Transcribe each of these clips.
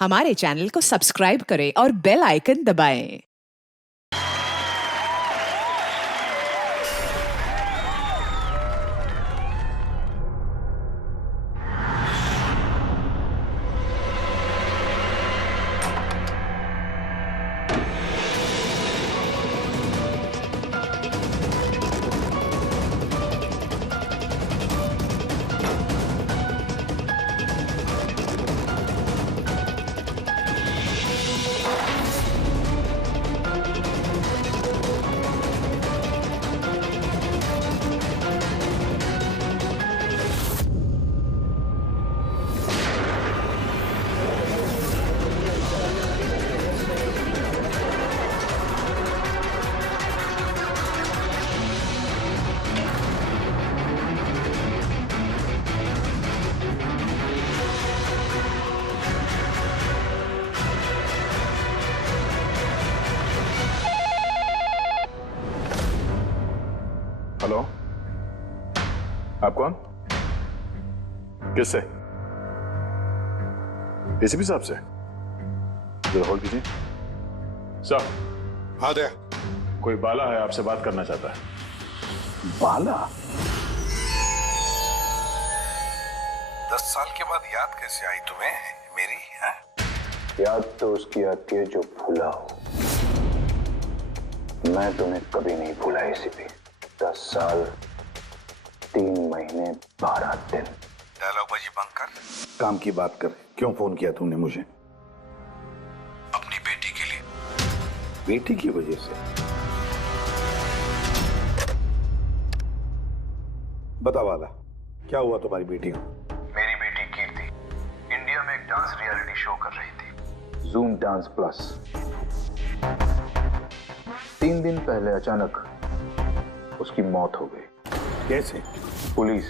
हमारे चैनल को सब्सक्राइब करें और बेल आइकन दबाएं। हेलो, आप कौन? किससे? एसीपी साहब से? जरा होल्ड कीजिए। सर। हाँ दया। कोई बाला है, आपसे बात करना चाहता है। बाला? 10 साल के बाद याद कैसे आई तुम्हें मेरी? है? याद तो उसकी आती है जो भूला हो। मैं तुम्हें कभी नहीं भूला एसीपी। 10 साल 3 महीने 12 दिन। डायलॉग बाजी बंद कर, काम की बात कर। क्यों फोन किया तुमने मुझे? अपनी बेटी के लिए। बेटी की वजह से? बता वाला, क्या हुआ तुम्हारी बेटी को? मेरी बेटी कीर्ति इंडिया में एक डांस रियलिटी शो कर रही थी, जूम डांस प्लस। 3 दिन पहले अचानक उसकी मौत हो गई। कैसे? पुलिस,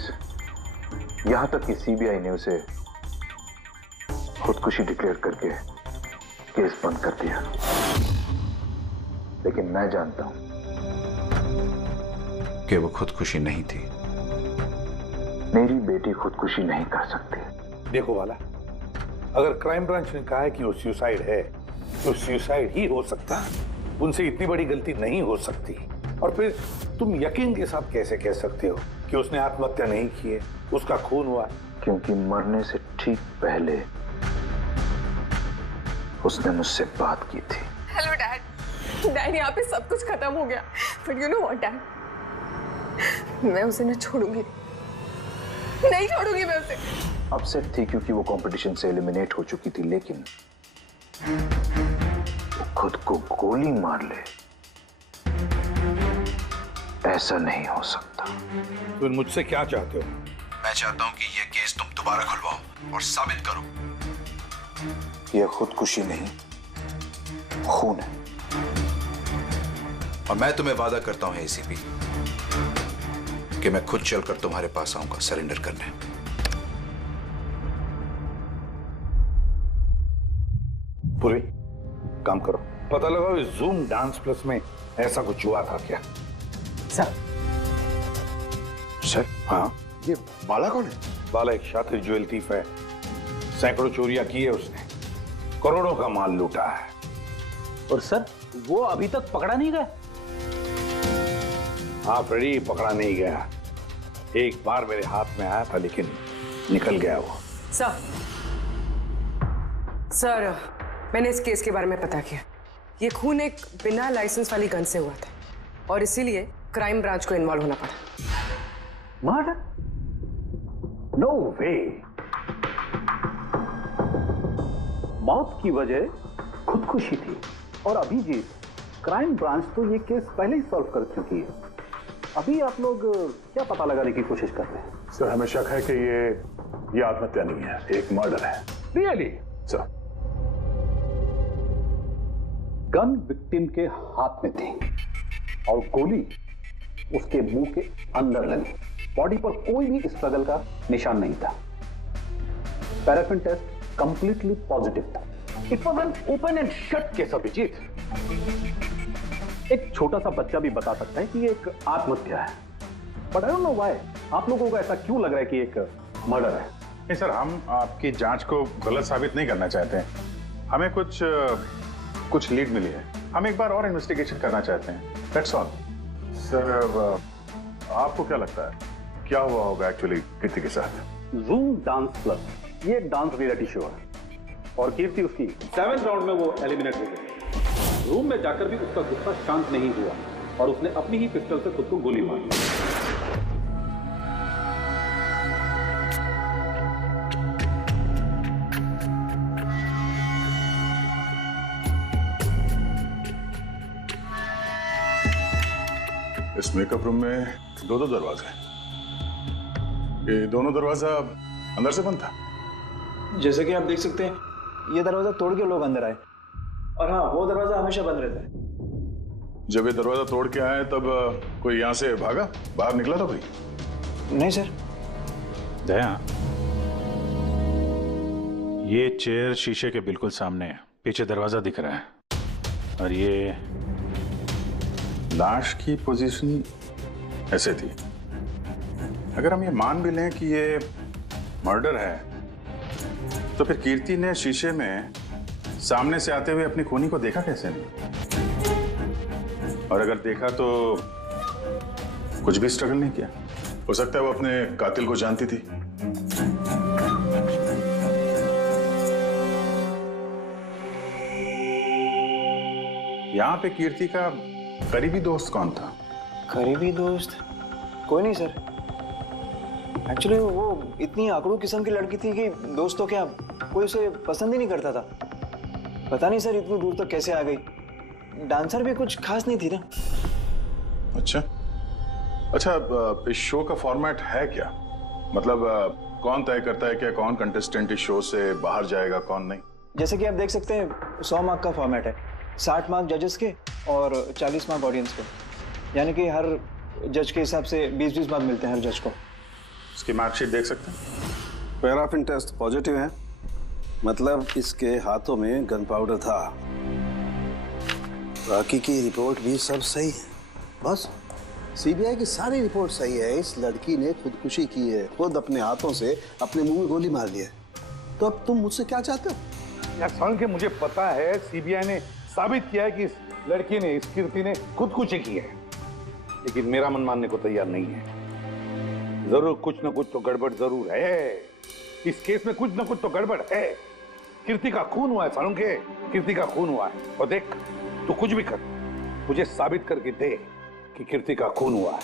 यहां तक कि सीबीआई ने उसे खुदकुशी डिक्लेयर करके केस बंद कर दिया। लेकिन मैं जानता हूं कि वो खुदकुशी नहीं थी। मेरी बेटी खुदकुशी नहीं कर सकती। देखो वाला, अगर क्राइम ब्रांच ने कहा है कि वो सुसाइड है तो सुसाइड ही हो सकता है। उनसे इतनी बड़ी गलती नहीं हो सकती। और फिर तुम यकीन के साथ कैसे कह सकते हो कि उसने आत्महत्या नहीं की है, उसका खून हुआ? क्योंकि मरने से ठीक पहले उसने मुझसे बात की थी। Hello dad. डैड, यहाँ पे सब कुछ खत्म हो गया। But you know what dad, मैं उसे न छोड़ूंगी, नहीं छोड़ूंगी मैं उसे। अपसेट थी क्योंकि वो कंपटीशन से एलिमिनेट हो चुकी थी, लेकिन वो खुद को गोली मार ले, ऐसा नहीं हो सकता। तुम मुझसे क्या चाहते हो? मैं चाहता हूँ कि यह केस तुम दोबारा खुलवाओ और साबित करो यह खुदकुशी नहीं, खून है। और मैं तुम्हें वादा करता हूँ एसीपी कि मैं खुद चलकर तुम्हारे पास आऊंगा सरेंडर करने। पूरी काम करो, पता लगाओ इस जूम डांस प्लस में ऐसा कुछ हुआ था क्या? सर। हाँ, ये बाला कौन है? बाला एक शातिर ज्वेल थीफ है। सैकड़ों चोरियां की है उसने, करोड़ों का माल लूटा है। और सर, वो अभी तक पकड़ा नहीं गया? हाँ फ्रेडी, पकड़ा नहीं गया। एक बार मेरे हाथ में आया था लेकिन निकल गया वो। सर, मैंने इस केस के बारे में पता किया। ये खून एक बिना लाइसेंस वाली गन से हुआ था और इसीलिए क्राइम ब्रांच को इन्वॉल्व होना पड़ा। मर्डर? नो वे। मौत की वजह खुदकुशी थी और अभिजीत, क्राइम ब्रांच तो ये केस पहले ही सॉल्व कर चुकी है। अभी आप लोग क्या पता लगाने की कोशिश कर रहे हैं? सर, हमें शक है कि ये आत्महत्या नहीं है, एक मर्डर है। रियली? सर, गन विक्टिम के हाथ में थी और गोली उसके मुंह के अंदर लगी। बॉडी पर कोई भी स्ट्रगल का निशान नहीं था। पैराफिन टेस्ट कंप्लीटली पॉजिटिव था। It was an open and shut case Abhijeet. एक छोटा सा बच्चा भी बता सकता है कि ये एक आत्महत्या है। But I don't know why आप लोगों को ऐसा क्यों लग रहा है कि एक मर्डर है। नहीं सर, हम आपकी जांच को गलत साबित नहीं करना चाहते हैं। हमें कुछ लीड मिली है। हम एक बार और इन्वेस्टिगेशन करना चाहते हैं, दैट्स ऑल। सर, आपको क्या लगता है क्या हुआ होगा एक्चुअली कीर्ति के साथ? जूम डांस प्लस ये एक डांस रियलिटी शो है और कीर्ति उसकी 7th राउंड में वो एलिमिनेट हो गई। रूम में जाकर भी उसका गुस्सा शांत नहीं हुआ और उसने अपनी ही पिस्टल से खुद को गोली मारी। इस मेकअप रूम में दो दरवाजे हैं। ये दोनों दरवाजा अंदर से बंद था। जैसे कि आप देख सकते हैं ये दरवाजा तोड़ के लोग अंदर आए और हाँ वो दरवाजा हमेशा बंद रहता है। जब ये दरवाजा तोड़ के आए तब कोई यहाँ से भागा, बाहर निकला था कोई? नहीं सर। दया, ये चेयर शीशे के बिल्कुल सामने है, पीछे दरवाजा दिख रहा है और ये लाश की पोजीशन ऐसे थी। अगर हम ये मान भी लें कि ये मर्डर है तो फिर कीर्ति ने शीशे में सामने से आते हुए अपनी खूनी को देखा कैसे नहीं? और अगर देखा तो कुछ भी स्ट्रगल नहीं किया? हो सकता है वो अपने कातिल को जानती थी। यहां पे कीर्ति का करीबी दोस्त कौन था? करीबी दोस्त कोई नहीं सर। एक्चुअली वो इतनी आंकड़ों किस्म की लड़की थी कि दोस्त तो क्या कोई उसे पसंद ही नहीं करता था। पता नहीं सर इतनी दूर तक कैसे आ गई। डांसर भी कुछ खास नहीं थी ना। अच्छा, इस शो का फॉर्मेट है क्या? मतलब कौन तय करता है कि कौन कंटेस्टेंट इस शो से बाहर जाएगा कौन नहीं? जैसे कि आप देख सकते हैं 100 मार्क का फॉर्मेट है। 60 मार्क जजेस के और 40 मार्क ऑडियंस के, यानी कि हर जज के हिसाब से 20-20 मार्क मिलते हैं हर जज को। इसकी मार्कशीट देख सकते हैं। पैराफिन टेस्ट पॉजिटिव है, मतलब इसके हाथों में गन पाउडर था। बाकी की रिपोर्ट भी सब सही है। बस सीबीआई की सारी रिपोर्ट सही है। इस लड़की ने खुदकुशी की है, खुद अपने हाथों से अपने मुंह में गोली मार दी है। तो अब तुम मुझसे क्या चाहते हो? यार सालंके, मुझे पता है सीबीआई ने साबित किया है कि इस लड़की ने, इस कीर्ति ने खुदकुशी की है, लेकिन मेरा मन मानने को तैयार नहीं है। जरूर कुछ ना कुछ तो गड़बड़ जरूर है। इस केस में कुछ ना कुछ तो गड़बड़ है। कीर्ति का खून हुआ है सालंके, कीर्ति का खून हुआ है। और देख, तू कुछ भी कर, मुझे साबित करके दे कि कीर्ति का खून हुआ है।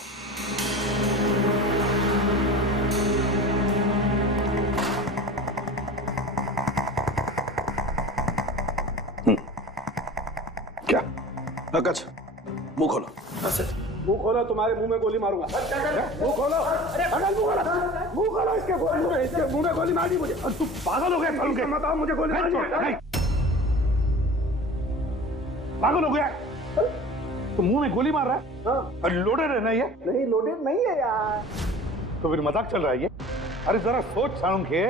क्या? अकच, मुंह खोलो। मुंह खोलो, तुम्हारे मुंह में गोली मारूंगा। मुंह खोलो, मुंह खोलो, इसके मुंह में गोली मार दी मुझे। तू पागल हो गया सालंके? बताओ मुझे गोली मार दी। पागल हो गया? तो मुंह में गोली मार रहा है? और लोडेड है ना ये? नहीं लोडेड नहीं है यार। तो फिर मजाक चल रहा है ये? अरे जरा सोच सालंके,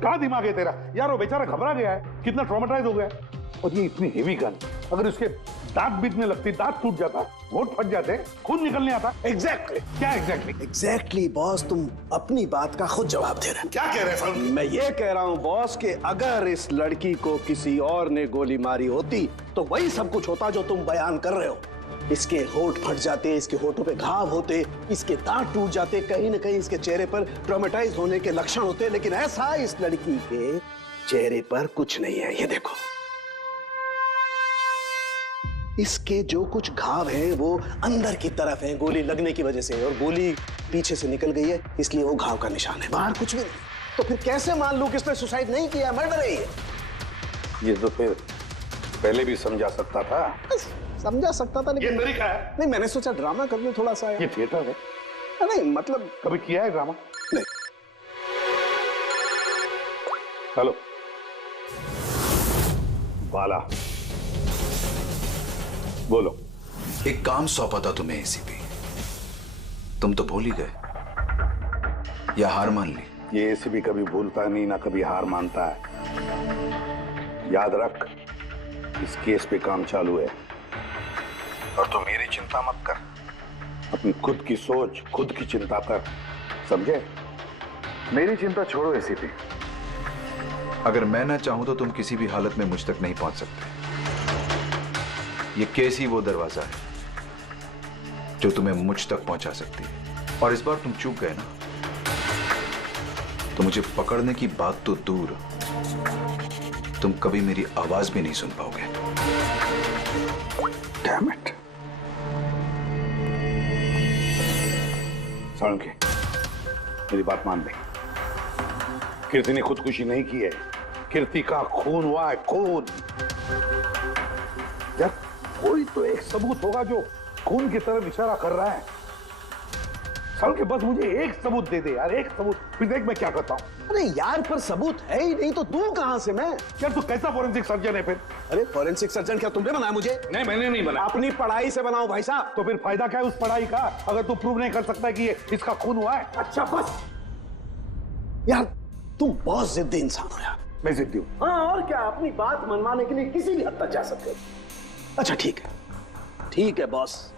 क्या दिमाग है तेरा? यार वो बेचारा घबरा गया है, कितना ट्रॉमेटाइज हो गया है। और ये इतनी हेवी गन, अगर उसके दांत बीतने लगती, दांत टूट जाता, होंठ फट जाते, खून निकलने आता। एग्जैक्टली। क्या एग्जैक्टली? एग्जैक्टली बॉस, तुम अपनी बात का खुद जवाब दे रहे हो। क्या कह रहे हैं? मैं ये कह रहा हूँ बॉस कि अगर इस लड़की को किसी और ने गोली मारी होती तो वही सब कुछ होता जो तुम बयान कर रहे हो। इसके होंठ फट जाते, इसके होठों पे घाव होते, इसके दांत टूट जाते, कहीं ना कहीं इसके चेहरे पर ट्रॉमेटाइज होने के लक्षण होते, लेकिन ऐसा इस लड़की के चेहरे पर कुछ नहीं है। ये देखो, इसके जो कुछ घाव हैं वो अंदर की तरफ हैं गोली लगने की वजह से, और गोली पीछे से निकल गई है, इसलिए वो घाव का निशान है, बाहर कुछ भी नहीं। तो फिर कैसे मान लूं कि इसने सुसाइड नहीं किया, मर्डर है ये? ये तो फिर पहले भी समझा सकता था। समझा सकता था, लेकिन ये तरीका है। नहीं, मैंने सोचा ड्रामा कर लूं थोड़ा सा। ये थिएटर है। नहीं मतलब कभी किया है ड्रामा? नहीं। हेलो बाला, बोलो। एक काम सौंपा था तुम्हें एसीपी, तुम तो भूल ही गए या हार मान ली? ये एसीपी कभी भूलता नहीं, ना कभी हार मानता है। याद रख, इस केस पे काम चालू है और तू मेरी चिंता मत कर, अपनी खुद की सोच, खुद की चिंता कर, समझे? मेरी चिंता छोड़ो एसीपी, अगर मैं ना चाहूं तो तुम किसी भी हालत में मुझ तक नहीं पहुंच सकते। ये केस ही वो दरवाजा है जो तुम्हें मुझ तक पहुंचा सकती है। और इस बार तुम चूक गए ना, तो मुझे पकड़ने की बात तो दूर, तुम कभी मेरी आवाज भी नहीं सुन पाओगे। Damn it. साळुंखे, मेरी बात मान ले। कीर्ति ने खुदकुशी नहीं की है, कीर्ति का खून हुआ है, खून। यार कोई तो एक सबूत होगा जो खून की तरफ इशारा कर रहा है। साळुंखे बस मुझे एक सबूत दे दे यार, एक सबूत, फिर देख मैं क्या करता हूँ। अरे यार पर सबूत है ही नहीं तो दूं कहां से मैं? यार तू कैसा फॉरेंसिक सर्जन है फिर? अरे फॉरेंसिक सर्जन क्या तुमने बनाया मुझे? नहीं, मैंने नहीं बनाया। अपनी पढ़ाई से बनाओ भाई साहब। तो फिर फायदा क्या है उस पढ़ाई का अगर तू प्रूव नहीं कर सकता कि ये इसका खून हुआ है? अच्छा बस यार, तुम बहुत जिद्दी इंसान हो यार। मैं जिद्दी हूँ? हाँ और क्या, अपनी बात मनवाने के लिए किसी भी हद तक जा सकते हो। अच्छा ठीक है, ठीक है बॉस।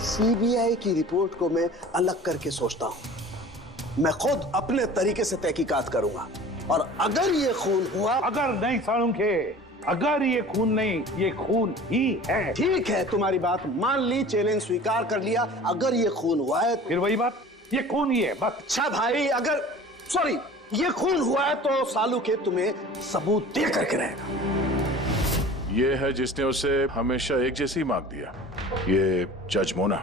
सीबीआई की रिपोर्ट को मैं अलग करके सोचता हूं। मैं खुद अपने तरीके से तहकीकात करूंगा और अगर ये खून हुआ। अगर नहीं साळुंखे, अगर ये खून नहीं, ये खून ही है। ठीक है, तुम्हारी बात मान ली, चैलेंज स्वीकार कर लिया। अगर ये खून हुआ है फिर वही बात, ये खून ही है बस। अच्छा भाई, अगर सॉरी ये खून हुआ है तो साळुंखे तुम्हें सबूत दे करके रहेगा। ये है जिसने उसे हमेशा एक जैसी मार्क दिया, ये जज मोना।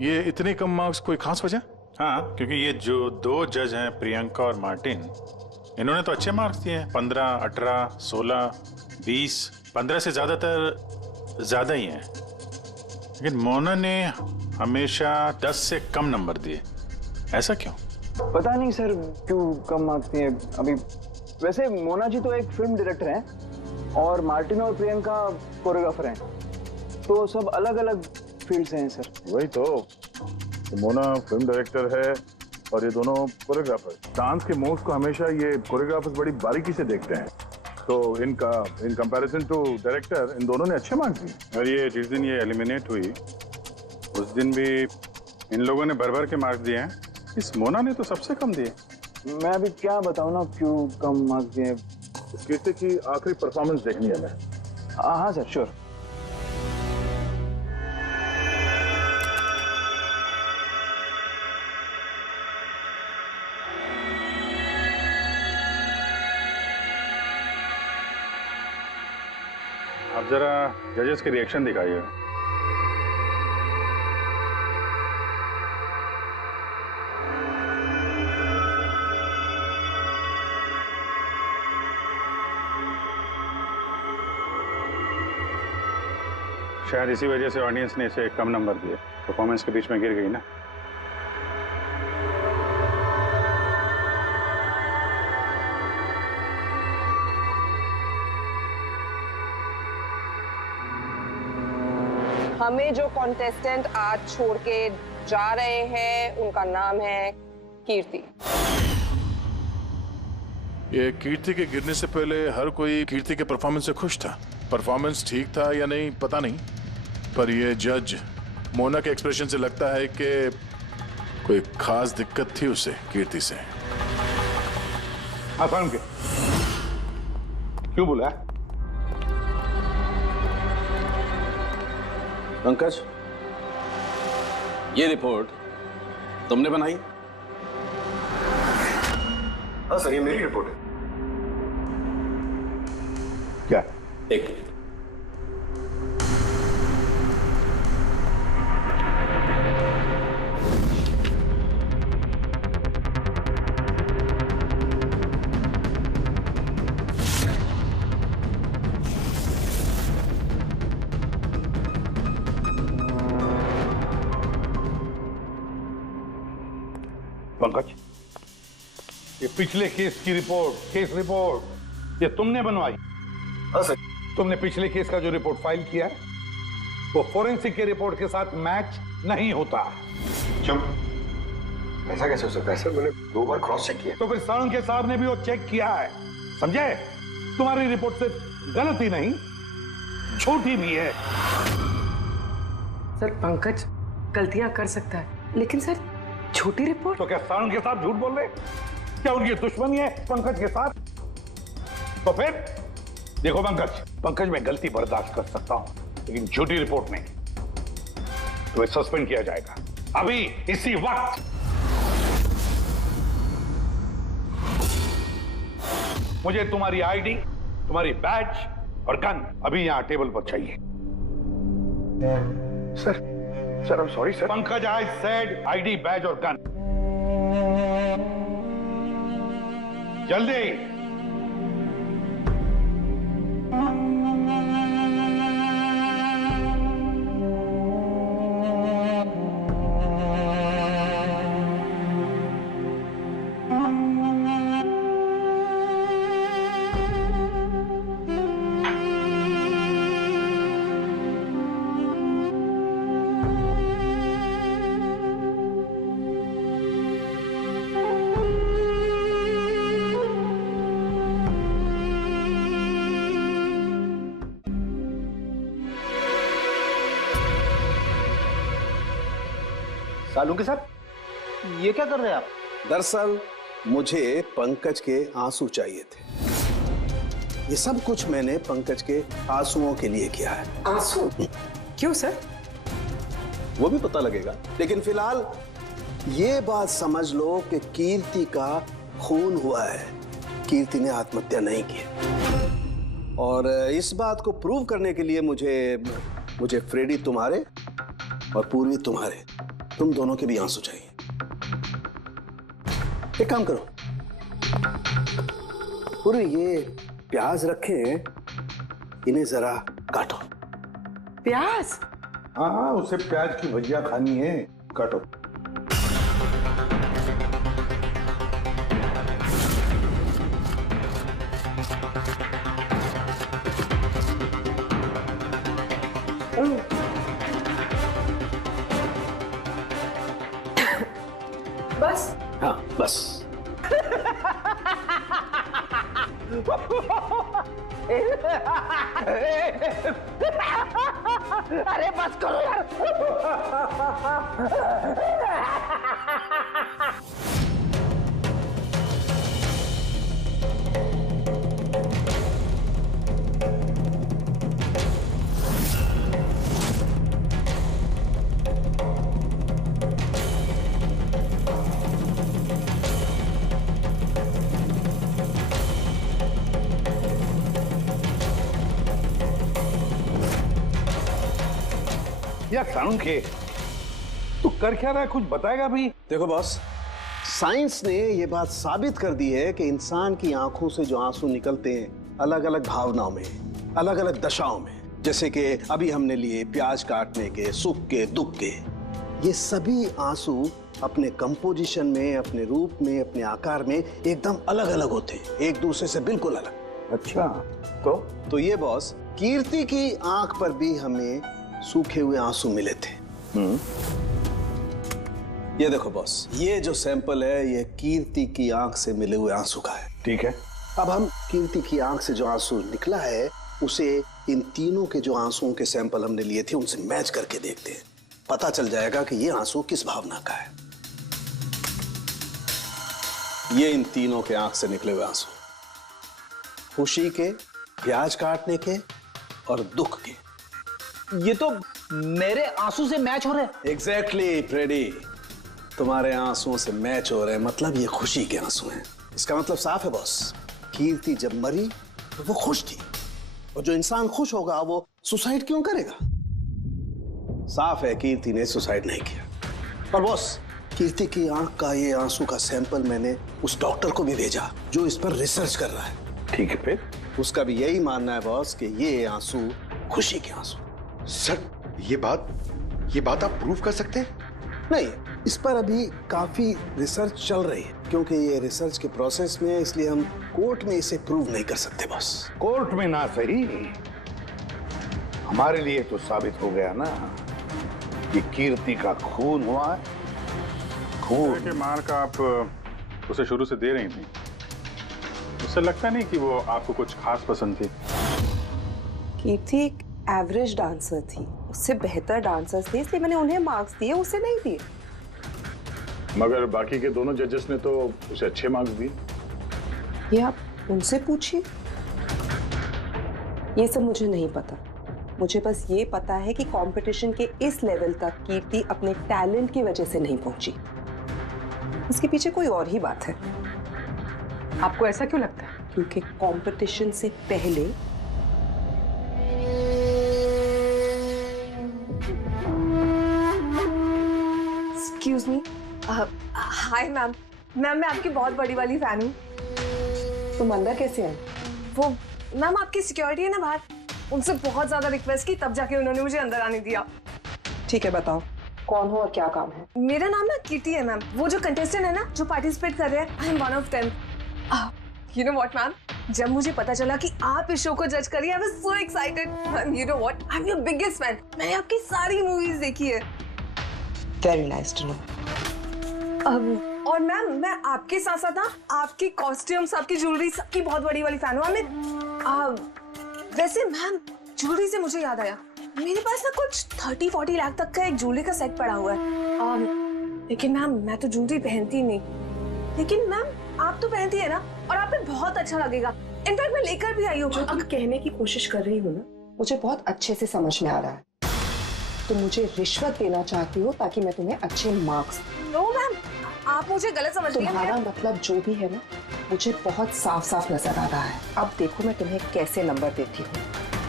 ये इतने कम मार्क्स कोई खास वजह? हाँ, क्योंकि ये जो दो जज हैं, प्रियंका और मार्टिन, इन्होंने तो अच्छे मार्क्स दिए हैं। 15, 18, 16, 20, 15 से ज्यादातर ज्यादा ही हैं। लेकिन मोना ने हमेशा 10 से कम नंबर दिए। ऐसा क्यों? पता नहीं सर क्यों कम मार्क्स दिए अभी। वैसे मोना जी तो एक फिल्म डायरेक्टर हैं और मार्टिन और प्रियंका कोरियोग्राफर हैं, तो सब अलग अलग फील्ड से हैं सर। वही तो मोना फिल्म डायरेक्टर है और ये दोनों कोरियोग्राफर। डांस के मूव्स को हमेशा ये कोरियोग्राफर्स बड़ी बारीकी से देखते हैं, तो इन कंपैरिजन टू डायरेक्टर इन दोनों ने अच्छे मार्क्स दिए। और ये जिस दिन ये एलिमिनेट हुई उस दिन भी इन लोगों ने भर भर के मार्क्स दिए हैं। इस मोना ने तो सबसे कम दिए। मैं अभी क्या बताऊं ना क्यों कम मार्क्स दिए। कीर्ति की आखिरी परफॉर्मेंस देखनी है हमें। हाँ सर, श्योर। आप जरा जजेस के रिएक्शन दिखाइए। शायद इसी वजह से ऑडियंस ने इसे कम नंबर दिए। परफॉर्मेंस के बीच में गिर गई ना। हमें जो कॉन्टेस्टेंट आज छोड़ के जा रहे हैं उनका नाम है कीर्ति। ये कीर्ति के गिरने से पहले हर कोई कीर्ति के परफॉर्मेंस से खुश था। परफॉर्मेंस ठीक था या नहीं पता नहीं, पर ये जज मोना के एक्सप्रेशन से लगता है कि कोई खास दिक्कत थी उसे कीर्ति से। आसान के क्यों बोला? पंकज, ये रिपोर्ट तुमने बनाई? हाँ सर, ये मेरी रिपोर्ट है। क्या? एक मिनट। पंकज, ये पिछले केस की रिपोर्ट, केस रिपोर्ट ये तुमने बनवाई? हाँ सर। तुमने पिछले केस का जो रिपोर्ट फाइल किया है वो फोरेंसिक के रिपोर्ट के साथ मैच नहीं होता। क्यों? ऐसा कैसे हो सकता है सर? मैंने 2 बार क्रॉस चेक किया। तो फिर साळुंखे साहब ने भी वो चेक किया है, समझे? तुम्हारी रिपोर्ट से गलत ही नहीं, झूठी भी है। सर पंकज गलतियां कर सकता है, लेकिन सर छोटी रिपोर्ट। तो क्या साळुंखे साहब झूठ बोल रहे? क्या उनकी दुश्मनी है पंकज के साथ? तो फिर देखो पंकज मैं गलती बर्दाश्त कर सकता हूं, लेकिन झूठी रिपोर्ट नहीं। तुम्हें सस्पेंड किया जाएगा अभी इसी वक्त। मुझे तुम्हारी आईडी, तुम्हारी बैज और गन अभी यहां टेबल पर चाहिए। Sir I am sorry sir. Pankaj, I said ID, badge और गन। जल्दी। सालुंके साहब, ये क्या कर रहे हैं आप? दरअसल मुझे पंकज के आंसू चाहिए थे। ये सब कुछ मैंने पंकज के आंसुओं के लिए किया है। आंसू? क्यों सर? वो भी पता लगेगा, लेकिन फिलहाल ये बात समझ लो कि कीर्ति का खून हुआ है। कीर्ति ने आत्महत्या नहीं की। और इस बात को प्रूव करने के लिए मुझे फ्रेडी तुम्हारे और पूर्वी तुम्हारे, तुम दोनों के भी आंसू चाहिए। एक काम करो, पूरी ये प्याज रखे हैं, इन्हें जरा काटो। प्याज? हाँ, उसे प्याज की भजिया खानी है, काटो। बस? हाँ, बस। अरे बस करो यार। यार सालुंके, तू कर क्या रहा है, कुछ बताएगा भी? देखो बॉस, साइंस ने ये बात साबित कर दी है कि इंसान की आंखों से जो आंसू निकलते हैं अलग अलग भावनाओं में, अलग अलग दशाओं में, जैसे कि अभी हमने लिए प्याज काटने के, सुख के, दुख के, ये सभी आंसू अपने कंपोजिशन में, अपने रूप में, अपने आकार में एकदम अलग अलग होते हैं, एक दूसरे से बिल्कुल अलग। अच्छा, तो ये बॉस, कीर्ति की आंख पर भी हमें सूखे हुए आंसू मिले थे। ये देखो बॉस, ये जो सैंपल है ये कीर्ति की आंख से मिले हुए आंसू का है। ठीक है। अब हम कीर्ति की आंख से जो आंसू निकला है उसे इन तीनों के जो आंसुओं के सैंपल हमने लिए थे उनसे मैच करके देखते हैं, पता चल जाएगा कि ये आंसू किस भावना का है। ये इन तीनों के आंख से निकले हुए आंसू, खुशी के, प्याज काटने के और दुख के। ये तो मेरे आंसू से मैच हो रहे हैं। एग्जैक्टली फ्रेडी, तुम्हारे आंसुओं से मैच हो रहे हैं, मतलब ये खुशी के आंसू हैं। इसका मतलब साफ है बॉस, कीर्ति जब मरी तो वो खुश थी, और जो इंसान खुश होगा वो सुसाइड क्यों करेगा? साफ है कीर्ति ने सुसाइड नहीं किया। और बॉस, कीर्ति की आंख का ये आंसू का सैंपल मैंने उस डॉक्टर को भी भेजा जो इस पर रिसर्च कर रहा है। ठीक है, फिर उसका भी यही मानना है बॉस कि ये आंसू खुशी के आंसू। सर, ये बात आप प्रूव कर सकते हैं? नहीं, इस पर अभी काफी रिसर्च चल रही है, क्योंकि ये रिसर्च के प्रोसेस में है, इसलिए हम कोर्ट में इसे प्रूव नहीं कर सकते बॉस। कोर्ट में ना सही, हमारे लिए तो साबित हो गया ना कि कीर्ति का खून हुआ है। खून के मार का आप उसे शुरू से दे रही थी, उससे लगता नहीं कि वो आपको कुछ खास पसंद थी। कीर्ति एक एवरेज डांसर थी, उससे बेहतर डांसर्स थे, इसलिए मैंने उन्हें मार्क्स दिए, उसे नहीं दिए। मगर बाकी के दोनों जजेस ने तो उसे अच्छे मार्क्स दिए। ये आप उनसे पूछिए। ये सब मुझे नहीं पता। मुझे बस ये पता है कि कंपटीशन के इस लेवल तक कीर्ति अपने टैलेंट की वजह से नहीं पहुंची। इसके पीछे कोई और ही बात है। आपको ऐसा क्यों लगता है? क्योंकि कंपटीशन से पहले excuse me. Hi ma'am. Ma'am मैं आपकी बहुत बड़ी वाली फैन हूँ। तुम अंदर कैसे आए? वो मैम आपकी सिक्योरिटी है ना बाहर, उनसे बहुत ज्यादा रिक्वेस्ट की तब जाके उन्होंने मुझे अंदर आने दिया। ठीक है, बताओ कौन हो और क्या काम है? मेरा नाम ना कीर्ति है मैम। वो जो कंटेस्टेंट है ना जो पार्टिसिपेट कर रहे हैं, I am one of them. You know what ma'am, जब मुझे पता चला कि आप इस शो को जज करिए, I was so excited. Ma'am you know what, I am your biggest fan. मैंने आपकी सारी मूवीज देखी है। Very nice to know. और मैम मैं आपके साथ साथ ना आपकी कॉस्ट्यूम्स, आपकी ज्वेलरी, सबकी बहुत बड़ी वाली फैन हूँ। वैसे मैम ज्वेलरी से मुझे याद आया, मेरे पास ना कुछ 30-40 लाख तक का एक ज्वेलरी का सेट पड़ा हुआ है। लेकिन मैम मैं तो ज्वेलरी पहनती नहीं। लेकिन मैम आप तो पहनती है ना, और आप पे बहुत अच्छा लगेगा। इनफैक्ट मैं लेकर भी आई हूँ। जो तुम कहने की कोशिश कर रही हो ना, मुझे बहुत अच्छे से समझ में आ रहा है। तुम मुझे रिश्वत देना चाहती हो ताकि मैं तुम्हें अच्छे मार्क्स। नो मैम, आप मुझे गलत समझ रही हैं। तुम्हारा मतलब जो भी है ना, मुझे बहुत साफ साफ नजर आ रहा है। अब देखो मैं तुम्हें कैसे नंबर देती हूँ।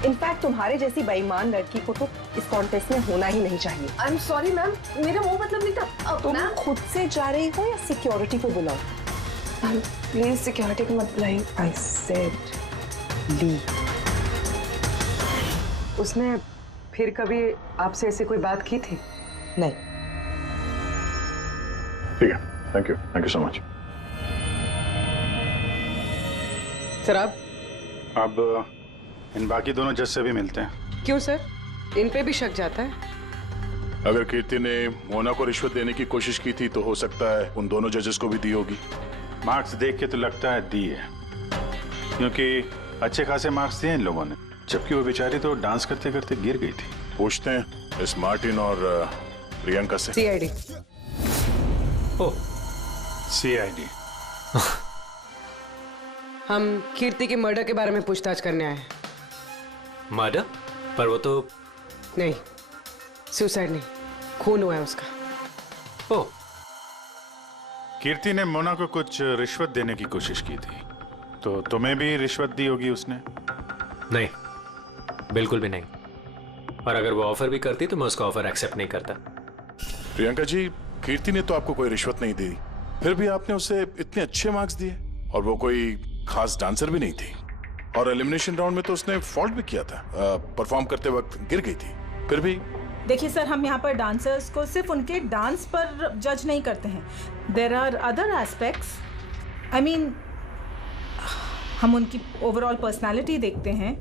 इनफैक्ट तुम्हारे जैसी बेईमान लड़की को तो इस कॉन्टेस्ट में होना ही नहीं चाहिए। आई एम सॉरी मैम, मेरा वो मतलब नहीं था। तुम खुद से जा रही हो या सिक्योरिटी को बुलाओ? प्लीज सिक्योरिटी को मत बुलाइए। आई सेड ली। उसने फिर कभी आपसे ऐसे कोई बात की थी? नहीं। ठीक है, thank you so much. Sir आप अब इन बाकी दोनों जज से भी मिलते हैं। क्यों सर, इन पे भी शक जाता है? अगर कीर्ति ने मोना को रिश्वत देने की कोशिश की थी तो हो सकता है उन दोनों जजेस को भी दी होगी। मार्क्स देख के तो लगता है दी है, क्योंकि अच्छे खासे मार्क्स दिए इन लोगों ने, जबकि वो बेचारी तो डांस करते करते गिर गई थी। पूछते हैं इस मार्टिन और प्रियंका से। सीआईडी। ओह, सीआईडी। हम कीर्ति के मर्डर के बारे में पूछताछ करने आए हैं। मर्डर? पर वो तो नहीं, सुसाइड नहीं, खून हुआ है उसका। ओह, कीर्ति ने मोना को कुछ रिश्वत देने की कोशिश की थी, तो तुम्हें भी रिश्वत दी होगी उसने? नहीं, बिल्कुल भी नहीं। और अगर वो ऑफर भी करती तो मैं उसका ऑफर एक्सेप्ट नहीं करता। प्रियंका जी, कीर्ति ने तो आपको कोई रिश्वत नहीं दी, फिर भी आपने उसे इतने अच्छे मार्क्स दिए, और वो कोई खास डांसर भी नहीं थी, और एलिमिनेशन राउंड में तो उसने फॉल्ट भी किया था, परफॉर्म करते वक्त गिर गई थी, फिर भी। देखिए सर, हम यहाँ पर डांसर्स को सिर्फ उनके डांस पर जज नहीं करते हैं। There are other aspects. I mean, हम उनकी ओवरऑल पर्सनालिटी देखते हैं।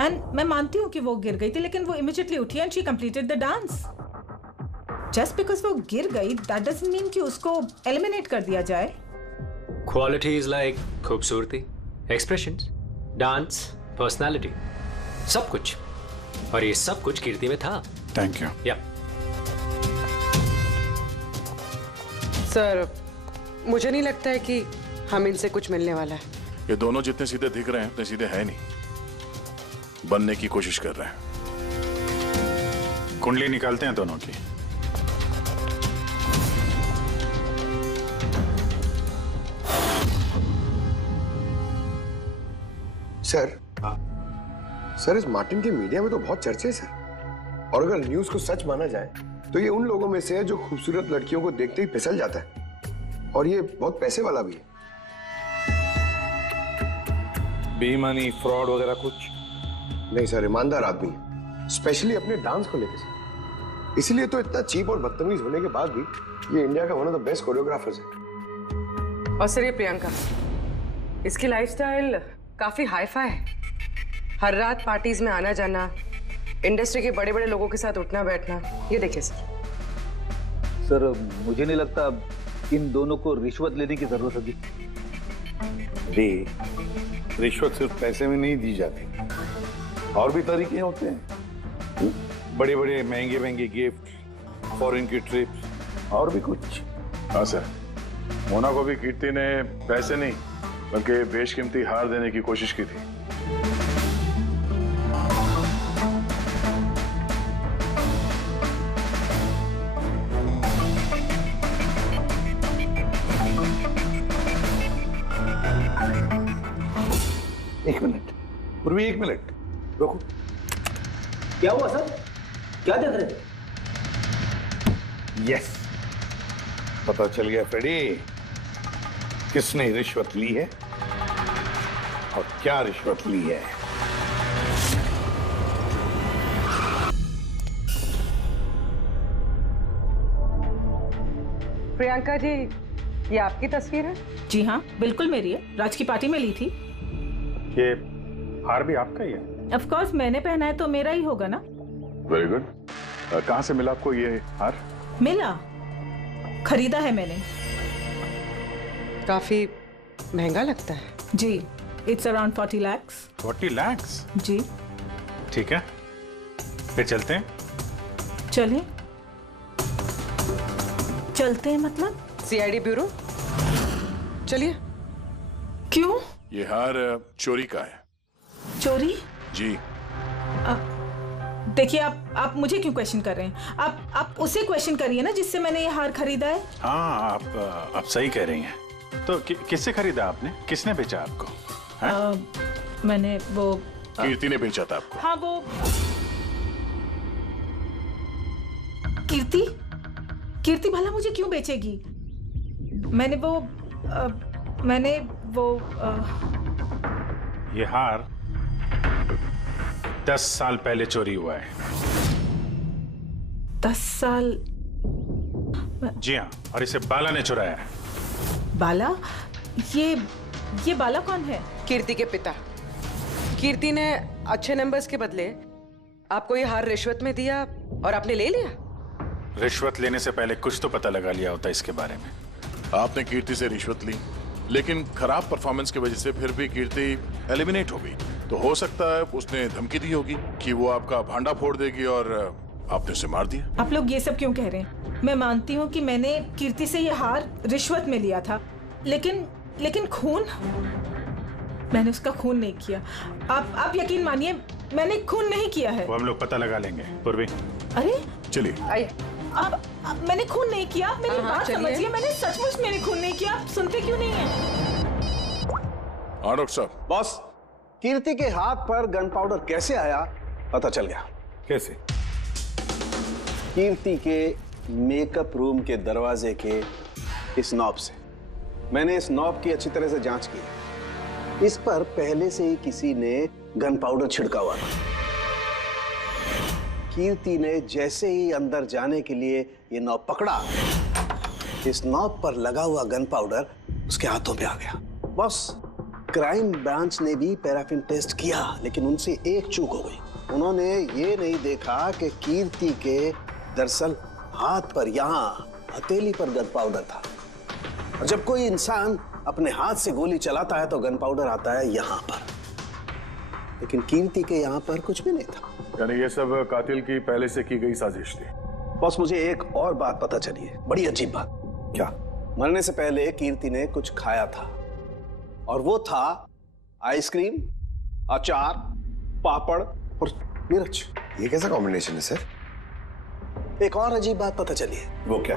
एंड मैं मानती हूँ कि वो गिर गई थी, लेकिन वो इमीडिएटली उठी and she completed the dance. Just because वो गिर गई दैट डजंट मीन कि उसको एलिमिनेट कर दिया जाए। क्वालिटीज लाइक खूबसूरती, एक्सप्रेशंस, डांस, पर्सनालिटी, सब कुछ, और ये सब कुछ कीर्ति में था। Thank you. या सर, मुझे नहीं लगता है कि हम इनसे कुछ मिलने वाला है। ये दोनों जितने सीधे दिख रहे हैं उतने सीधे हैं नहीं, बनने की कोशिश कर रहे हैं। कुंडली निकालते हैं दोनों की। सर इस मार्टिन की मीडिया में तो बहुत चर्चे सर, और अगर न्यूज को सच माना जाए तो ये उन लोगों में से है जो खूबसूरत लड़कियों को देखते ही फिसल जाता है, और ये बहुत पैसे वाला भी है। बेईमानी, फ्रॉड वगैरह कुछ नहीं सर, ईमानदार आदमी है, स्पेशली अपने डांस को लेकर सर। इसीलिए तो इतना चीप और बदतमीज होने के बाद भी ये इंडिया का one of the best choreographers है। और सर ये प्रियंका, इसकी लाइफस्टाइल काफी हाई-फाई है। हर रात पार्टीज में आना जाना, इंडस्ट्री के बड़े बड़े लोगों के साथ उठना बैठना। ये देखिए सर, मुझे नहीं लगता इन दोनों को रिश्वत लेने की जरूरत होगी। रिश्वत सिर्फ पैसे में नहीं दी जाती, और भी तरीके होते हैं। बड़े बड़े महंगे महंगे गिफ्ट, फॉरेन की ट्रिप्स, और भी कुछ। हाँ सर, मोना को भी कीर्ति ने पैसे नहीं बल्कि बेशकीमती हार देने की कोशिश की थी। एक मिनट पूर्वी, एक मिनट रुको। क्या हुआ सर? क्या देख रहे थे? यस, पता चल गया फ्रेडी किसने रिश्वत ली है और क्या रिश्वत ली है। प्रियंका जी, ये आपकी तस्वीर है? जी हाँ, बिल्कुल मेरी है। राज की पार्टी में ली थी। ये हार भी आपका ही है? ऑफ कोर्स, मैंने पहना है तो मेरा ही होगा ना। Very good. कहाँ से मिला आपको ये हार? मिला, खरीदा है मैंने। काफी महंगा लगता है। जी, इट्स अराउंड 40 lakhs। 40 lakhs? जी। ठीक है, फिर चलते हैं। चलें? चलते हैं मतलब? CID bureau. चलिए। क्यों? ये हार चोरी का है। चोरी? जी। देखिए, आप मुझे क्यों क्वेश्चन कर रहे हैं? आप उसे क्वेश्चन करिए ना जिससे मैंने ये हार खरीदा है। हाँ, आप सही कह रही हैं। तो किससे खरीदा आपने? किसने बेचा आपको? मैंने वो कीर्ति ने बेचा था आपको? हाँ, वो कीर्ति भला मुझे क्यों बेचेगी? मैंने वो ये हार 10 साल पहले चोरी हुआ है। 10 साल? जी हाँ, और इसे बाला ने चुराया है। बाला? ये बाला कौन है? कीर्ति के पिता। कीर्ति ने अच्छे नंबर्स के बदले आपको ये हार रिश्वत में दिया और आपने ले लिया। रिश्वत लेने से पहले कुछ तो पता लगा लिया होता इसके बारे में। आपने कीर्ति से रिश्वत ली, लेकिन खराब परफॉर्मेंस की वजह से फिर भी कीर्ति एलिमिनेट हो गई। तो हो सकता है उसने धमकी दी होगी कि वो आपका भांडा फोड़ देगी और आपने उसे मार दिया। आप लोग ये सब क्यों कह रहे हैं? मैं मानती हूँ कि मैंने कीर्ति से ये हार रिश्वत में लिया था, लेकिन खून? मैंने उसका खून नहीं किया। आप यकीन मानिए, मैंने खून नहीं किया है। वो हम लोग पता लगा लेंगे। पूर्वी, अरे चलिए। अब मैंने खून नहीं किया। आप मेरी बात समझिए, मैंने सचमुच मैंने खून नहीं किया। आप सुनते क्यों नहीं हैं? हाँ डॉक्टर साहब। बॉस, कीर्ति के हाथ पर गन पाउडर कैसे आया पता चल गया। कैसे? कीर्ति के मेकअप रूम के दरवाजे के इस नॉब से। मैंने इस नॉब की अच्छी तरह से जांच की। इस पर पहले से ही किसी ने गन पाउडर छिड़का हुआ था। कीर्ति ने जैसे ही अंदर जाने के लिए ये नॉब पकड़ा, इस नॉब पर लगा हुआ गन पाउडर उसके हाथों पे आ गया। बॉस, क्राइम ब्रांच ने भी पैराफिन टेस्ट किया, लेकिन उनसे एक चूक हो गई। उन्होंने ये नहीं देखा कि कीर्ति के दरअसल हाथ पर, यहाँ हथेली पर गन पाउडर था। और जब कोई इंसान अपने हाथ से गोली चलाता है तो गन पाउडर आता है यहाँ पर, लेकिन कीर्ति के यहाँ पर कुछ भी नहीं था। यानी ये सब कातिल की पहले से की गई साजिश थी। बॉस, मुझे एक और बात पता चली है, बड़ी अजीब बात। क्या? मरने से पहले कीर्ति ने कुछ खाया था, और वो था आइसक्रीम, अचार, पापड़ और मिर्च। ये कैसा कॉम्बिनेशन है सर? एक और अजीब बात पता चली है। वो क्या?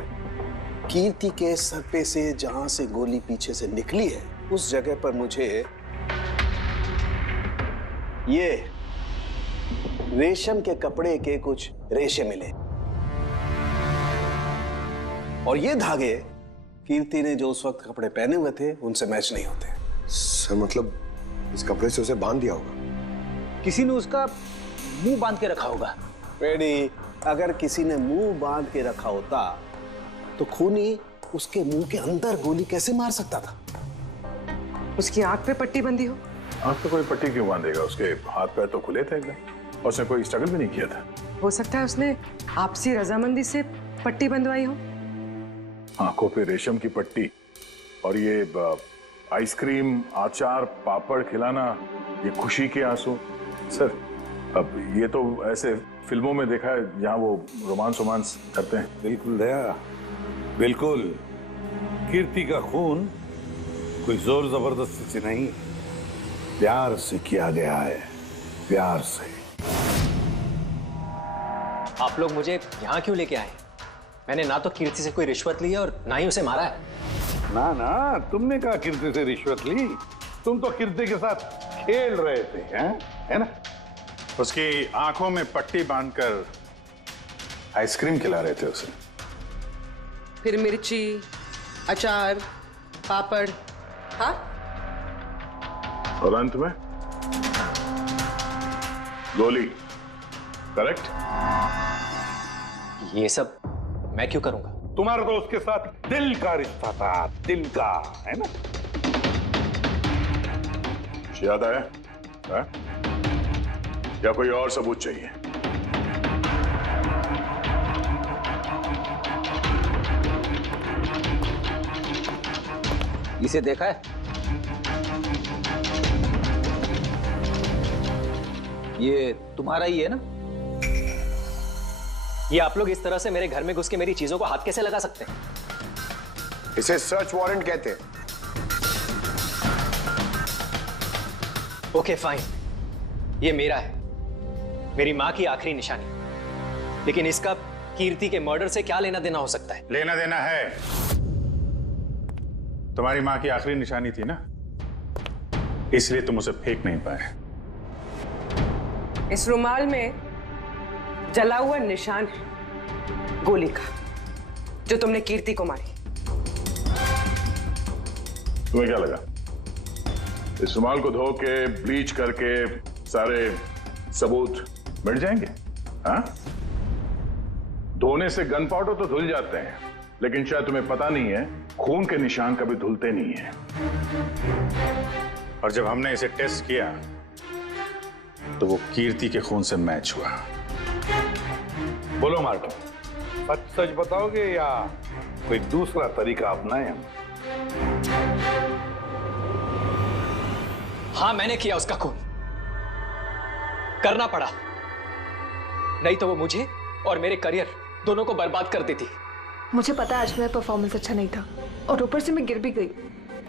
कीर्ति के सर पे से जहां से गोली पीछे से निकली है, उस जगह पर मुझे ये रेशम के कपड़े के कुछ रेशे मिले, और ये धागे कीर्ति ने जो उस वक्त कपड़े पहने हुए थे उनसे मैच नहीं होते। सर मतलब इस कपड़े से उसे बांध दिया होगा। किसी ने उसका मुंह बांध के रखा होगा। रेडी, अगर किसी ने मुंह बांध के रखा होता तो खूनी उसके मुंह के अंदर गोली कैसे मार सकता था? उसकी आंख पे पट्टी बंधी हो। आंख पे कोई पट्टी क्यों बांधेगा? उसके हाथ पैर तो खुले थे एकदम, और उसने कोई स्ट्रगल भी नहीं किया था। हो सकता है उसने आपसी रजामंदी से पट्टी बंधवाई हो। आंखों पे रेशम की पट्टी और ये आइसक्रीम, आचार, पापड़ खिलाना, ये खुशी के आंसू। सर, अब ये तो ऐसे फिल्मों में देखा है जहां वो रोमांस करते हैं। बिल्कुल दया, बिल्कुल। कीर्ति का खून कोई जोर जबरदस्ती से नहीं, प्यार से किया गया है, प्यार से। आप लोग मुझे यहाँ क्यों लेके आए? मैंने ना तो कीर्ति से कोई रिश्वत ली है और ना ही उसे मारा है। ना ना, तुमने कहा कीर्ति से रिश्वत ली? तुम तो कीर्ति के साथ खेल रहे थे, हैं? है ना? उसकी आंखों में पट्टी बांधकर आइसक्रीम खिला रहे थे उसे। फिर मिर्ची, अचार, पापड़, हाँ? और अंत में गोली, करेक्ट? ये सब मैं क्यों करूंगा? तुम्हारा तो उसके साथ दिल का रिश्ता था, दिल का, है ना? याद आया? है? या कोई और सबूत चाहिए? इसे देखा है? ये तुम्हारा ही है ना? ये आप लोग इस तरह से मेरे घर में घुस के मेरी चीजों को हाथ कैसे लगा सकते हैं? इसे सर्च वारंट कहते हैं। ओके फाइन, ये मेरा है, मेरी मां की आखिरी निशानी। लेकिन इसका कीर्ति के मर्डर से क्या लेना देना हो सकता है? लेना देना है। तुम्हारी मां की आखिरी निशानी थी ना, इसलिए तुम उसे फेंक नहीं पाए। इस रुमाल में जला हुआ निशान है गोली का, जो तुमने कीर्ति को मारी। तुम्हें क्या लगा इस रुमाल को धो के ब्लीच करके सारे सबूत मिट जाएंगे? हाँ? धोने से गन पाउडर तो धुल जाते हैं, लेकिन शायद तुम्हें पता नहीं है खून के निशान कभी धुलते नहीं हैं। और जब हमने इसे टेस्ट किया तो वो कीर्ति के खून से मैच हुआ। बोलो मार्टिन, सच सच बताओगे या कोई दूसरा तरीका अपनाएं हम? हाँ, मैंने किया उसका खून, करना पड़ा, नहीं तो वो मुझे और मेरे करियर दोनों को बर्बाद कर देती। मुझे पता है आज मेरा परफॉर्मेंस अच्छा नहीं था और ऊपर से मैं गिर भी गई,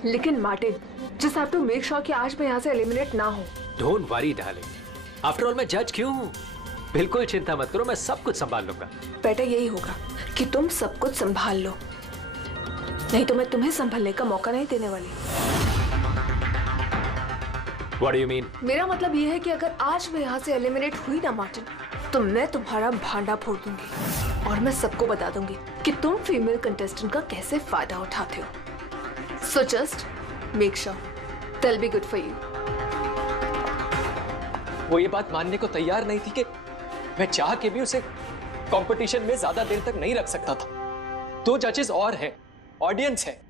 लेकिन Martin, just have to make sure कि आज मैं यहाँ से एलिमिनेट ना हो। Don't worry darling, after all मैं जज क्यों हूँ? बिल्कुल चिंता मत करो, मैं सब कुछ संभाल लूंगा। बेटा यही होगा कि तुम सब कुछ संभाल लो, नहीं तो मैं तुम्हें संभालने का मौका नहीं देने वाली। What do you mean? मेरा मतलब ये है कि अगर आज मैं यहाँ से एलिमिनेट हुई ना मार्टिन, तो मैं तुम्हारा भांडा फोड़ दूंगी और मैं सबको बता दूंगी कि तुम फीमेल कंटेस्टेंट का कैसे फायदा उठाते हो। So just make sure that'll be good for you. वो ये बात मानने को तैयार नहीं थी कि मैं चाह के भी उसे कंपटीशन में ज्यादा देर तक नहीं रख सकता था। 2 जजेस और हैं, ऑडियंस है,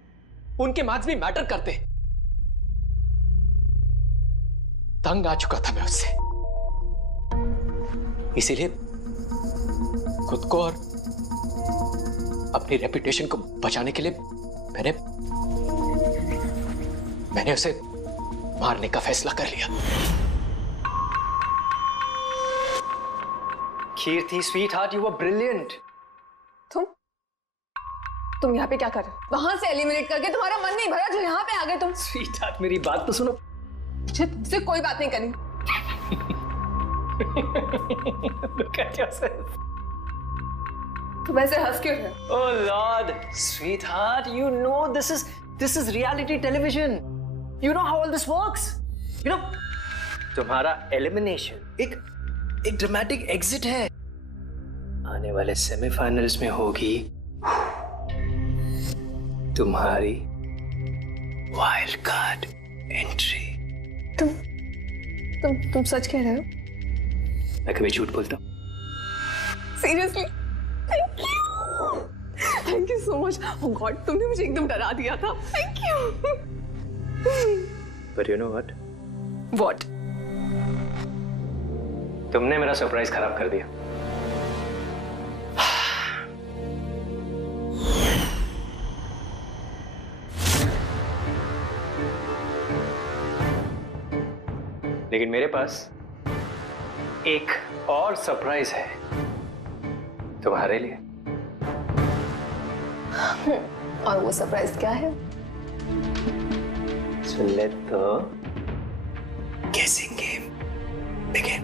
उनके मार्क्स भी मैटर करते हैं। तंग आ चुका था मैं उससे, इसीलिए खुद को और अपनी रेपुटेशन को बचाने के लिए मैंने उसे मारने का फैसला कर लिया। कीर्ति स्वीटहार्ट, यू वर ब्रिलियंट। तुम यहाँ पे क्या कर रहे हो? वहां से एलिमिनेट करके तुम्हारा मन नहीं भरा जो यहाँ पे आ गए तुम? स्वीटहार्ट, मेरी बात तो सुनो। मुझे तुमसे कोई बात नहीं करनी। Look at yourself. तुम ऐसे हंस क्यों रहे हो? Oh Lord, sweetheart, you know this is reality television. You know how all this works. You know, तुम्हारा एलिमिनेशन एक ड्रामेटिक एग्जिट है। आने वाले सेमीफाइनल्स में होगी तुम्हारी वाइल्ड कार्ड एंट्री। तुम सच कह रहे हो? मैं कभी झूठ बोलता हूँ? Seriously? Thank you so much. Oh God, तुमने मुझे एकदम डरा दिया था। Thank you. But you know what? What? तुमने मेरा सरप्राइज खराब कर दिया। लेकिन मेरे पास एक और सरप्राइज है तुम्हारे लिए। और वो सरप्राइज क्या है? So let the guessing game begin.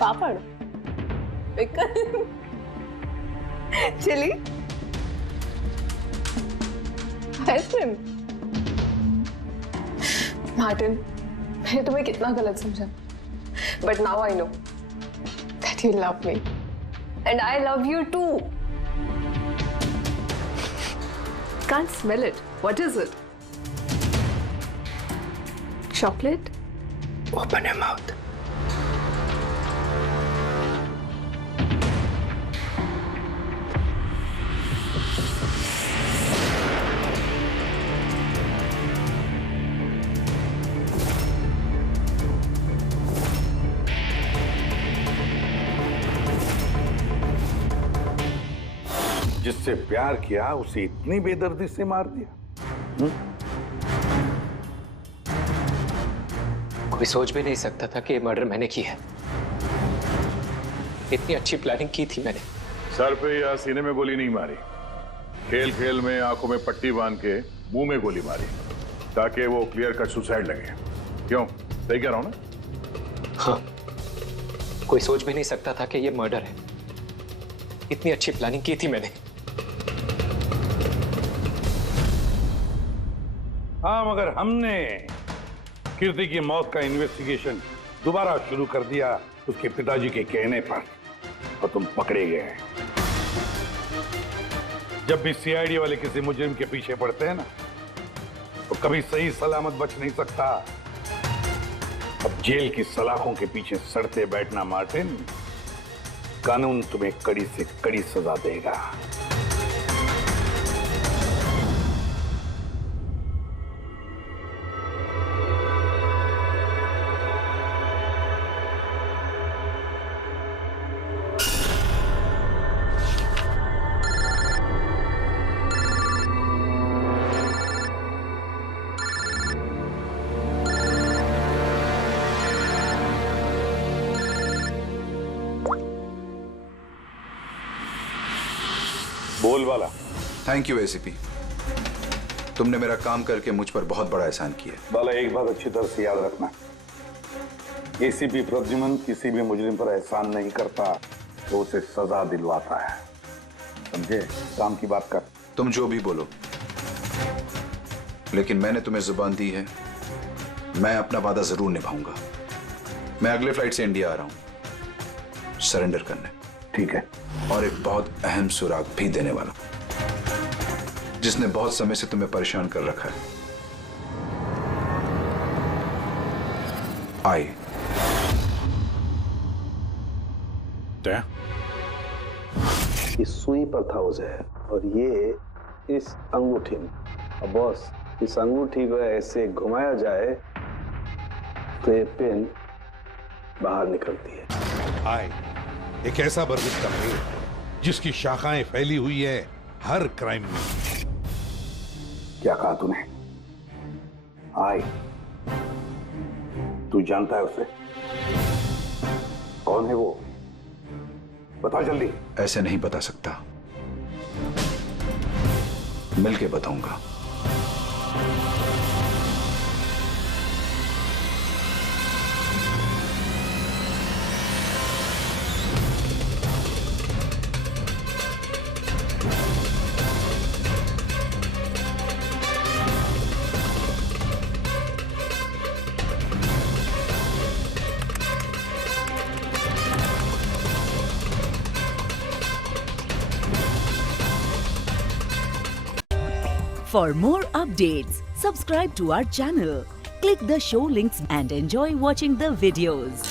Papad, pickle, chilli, ice cream. Martin, मैंने तुम्हें कितना गलत समझा, but now I know that you love me and I love you too. Can't smell it. What is it? Chocolate? Open your mouth. जिससे प्यार किया उसे इतनी बेदर्दी से मार दिया। कोई सोच भी नहीं सकता था कि ये मर्डर मैंने किया है। इतनी अच्छी प्लानिंग की थी मैंने। सर पे या सीने में गोली नहीं मारी, खेल खेल में आंखों में पट्टी बांध के मुंह में गोली मारी ताकि वो क्लियर कट सुसाइड लगे। क्यों, सही कह रहा हूं ना? हाँ, कोई सोच भी नहीं सकता था कि ये मर्डर है। इतनी अच्छी प्लानिंग की थी मैंने। हाँ, मगर हमने कीर्ति की मौत का इन्वेस्टिगेशन दोबारा शुरू कर दिया उसके पिताजी के कहने पर, और तुम पकड़े गए। जब भी सीआईडी वाले किसी मुजरिम के पीछे पड़ते हैं ना, तो कभी सही सलामत बच नहीं सकता। अब जेल की सलाखों के पीछे सड़ते बैठना मार्टिन, कानून तुम्हें कड़ी से कड़ी सजा देगा। बोल वाला। थैंक यू एसीपी, तुमने मेरा काम करके मुझ पर बहुत बड़ा एहसान किया। बाला, एक बात अच्छी तरह से याद रखना, एसीपी प्रद्युमन किसी भी मुजरिम पर एहसान नहीं करता, तो उसे सजा दिलवाता है। समझे? काम की बात कर। तुम जो भी बोलो, लेकिन मैंने तुम्हें जुबान दी है, मैं अपना वादा जरूर निभाऊंगा। मैं अगले फ्लाइट से इंडिया आ रहा हूं सरेंडर करने। ठीक है। और एक बहुत अहम सुराग भी देने वाला, जिसने बहुत समय से तुम्हें परेशान कर रखा है। आई ये सुई पर था उसे, और ये इस अंगूठी में। और बॉस, इस अंगूठी को ऐसे घुमाया जाए तो ये पिन बाहर निकलती है। आई एक ऐसा बरगद का पेड़ जिसकी शाखाएं फैली हुई है हर क्राइम में। क्या कहा तूने? आई, तू जानता है उसे? कौन है वो? बता जल्दी। ऐसे नहीं बता सकता, मिलके बताऊंगा। For more updates, subscribe to our channel, click the show links and enjoy watching the videos.